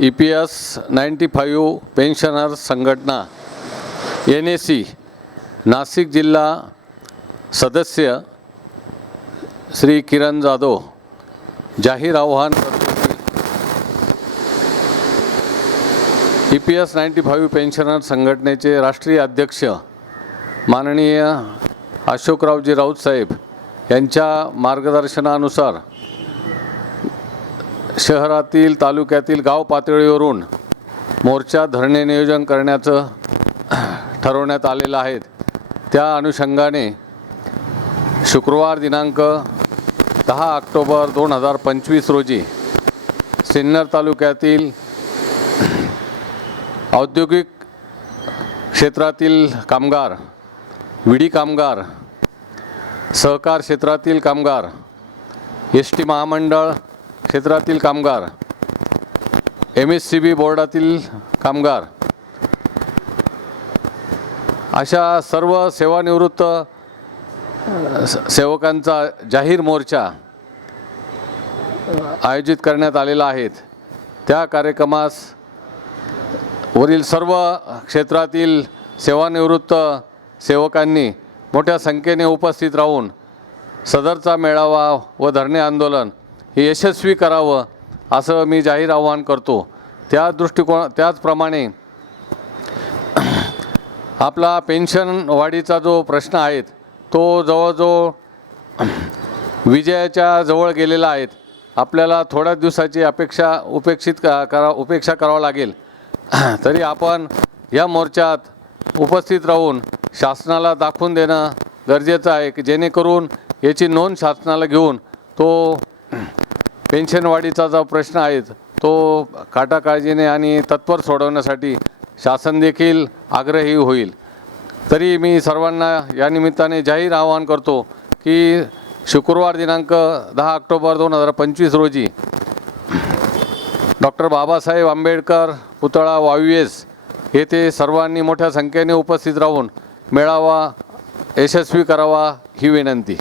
E P S ninety five pensioner संघटना N A C Nashik जिल्हा सदस्य श्री किरण जाधव जाहीर आव्हान E P S ninety five pensioner संघटनेचे राष्ट्रीय अध्यक्ष माननीय अशोकरावजी राऊत साहेब यांच्या मार्गदर्शनानुसार शहरातील तालुक्यातील गाव पातळीवरून मोर्चा धरणे नियोजन करण्याचं ठरवण्यात आलेलं आहे. त्या अनुषंगाने शुक्रवार दिनांक दहा ऑक्टोबर दोन हजार पंचवीस रोजी सिन्नर तालुक्यातील औद्योगिक क्षेत्रातील कामगार विडी कामगार सहकार क्षेत्रातील कामगार एस टी महामंडळ क्षेत्रातील कामगार एम एस सी बी बोर्डातील कामगार अशा सर्व सेवानिवृत्त स- सेवकांचा जाहीर मोर्चा आयोजित करण्यात आलेला आहे. त्या कार्यक्रमास वरील सर्व क्षेत्रातील सेवानिवृत्त सेवकांनी मोठ्या संख्येने उपस्थित राहून सदरचा मेळावा व धरणे आंदोलन हे यशस्वी करावं असं मी जाहीर आवाहन करतो. त्या दृष्टिकोना त्याचप्रमाणे आपला पेन्शन वाढीचा जो प्रश्न आहे तो जवळजवळ विजयाच्या जवळ गेलेला आहे आपल्याला थोड्याच दिवसाची अपेक्षा उपेक्षित का करा उपेक्षा करावं लागेल. तरी आपण या मोर्चात उपस्थित राहून शासनाला दाखवून देणं गरजेचं आहे की जेणेकरून याची नोंद शासनाला घेऊन तो पेन्शनवाढीचा जो प्रश्न आहे तो काटाकाळजीने आणि तत्पर सोडवण्यासाठी शासन देखील आग्रही होईल. तरी मी सर्वांना या निमित्ताने जाहीर आवाहन करतो की शुक्रवार दिनांक दहा ऑक्टोबर दोन हजार पंचवीस रोजी डॉक्टर बाबासाहेब आंबेडकर पुतळा वावीएस येथे सर्वांनी मोठ्या संख्येने उपस्थित राहून मेळावा यशस्वी करावा ही विनंती.